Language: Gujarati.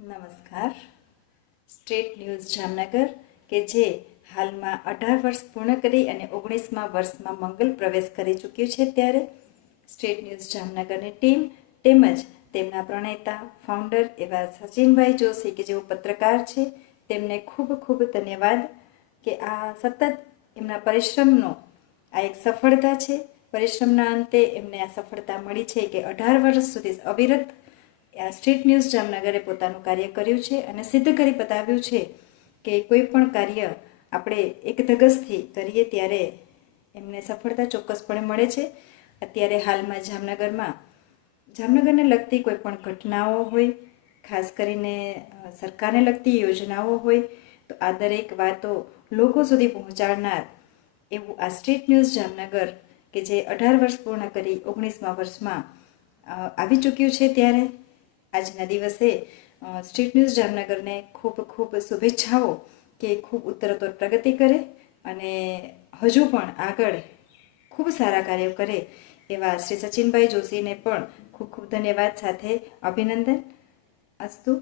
નમસ્કાર. સ્ટેટ ન્યૂઝ જામનગર કે જે હાલમાં 18 વર્ષ પૂર્ણ કરી અને 19મા વર્ષમાં મંગલ પ્રવેશ કરી ચૂક્યું છે, ત્યારે સ્ટેટ ન્યૂઝ જામનગરની ટીમ તેમજ તેમના પ્રણેતા ફાઉન્ડર એવા સચિનભાઈ જોશી કે જેઓ પત્રકાર છે, તેમને ખૂબ ખૂબ ધન્યવાદ કે આ સતત એમના પરિશ્રમનો આ એક સફળતા છે. પરિશ્રમના અંતે એમને આ સફળતા મળી છે કે 18 વર્ષ સુધી અવિરત આ સ્ટેટ ન્યૂઝ જામનગરે પોતાનું કાર્ય કર્યું છે અને સિદ્ધ કરી બતાવ્યું છે કે કોઈ પણ કાર્ય આપણે એક ધગશથી કરીએ ત્યારે એમને સફળતા ચોક્કસપણે મળે છે. અત્યારે હાલમાં જામનગરને લગતી કોઈ પણ ઘટનાઓ હોય, ખાસ કરીને સરકારને લગતી યોજનાઓ હોય, તો આ દરેક વાતો લોકો સુધી પહોંચાડનાર એવું આ સ્ટેટ ન્યૂઝ જામનગર કે જે 18 વર્ષ પૂર્ણ કરી 19મા વર્ષમાં આવી ચૂક્યું છે, ત્યારે આજના દિવસે સ્ટેટ ન્યૂઝ જામનગરને ખૂબ ખૂબ શુભેચ્છાઓ કે ખૂબ ઉત્તરોત્તર પ્રગતિ કરે અને હજુ પણ આગળ ખૂબ સારા કાર્યો કરે એવા શ્રી સચિનભાઈ જોશીને પણ ખૂબ ખૂબ ધન્યવાદ સાથે અભિનંદન. અસ્તુ.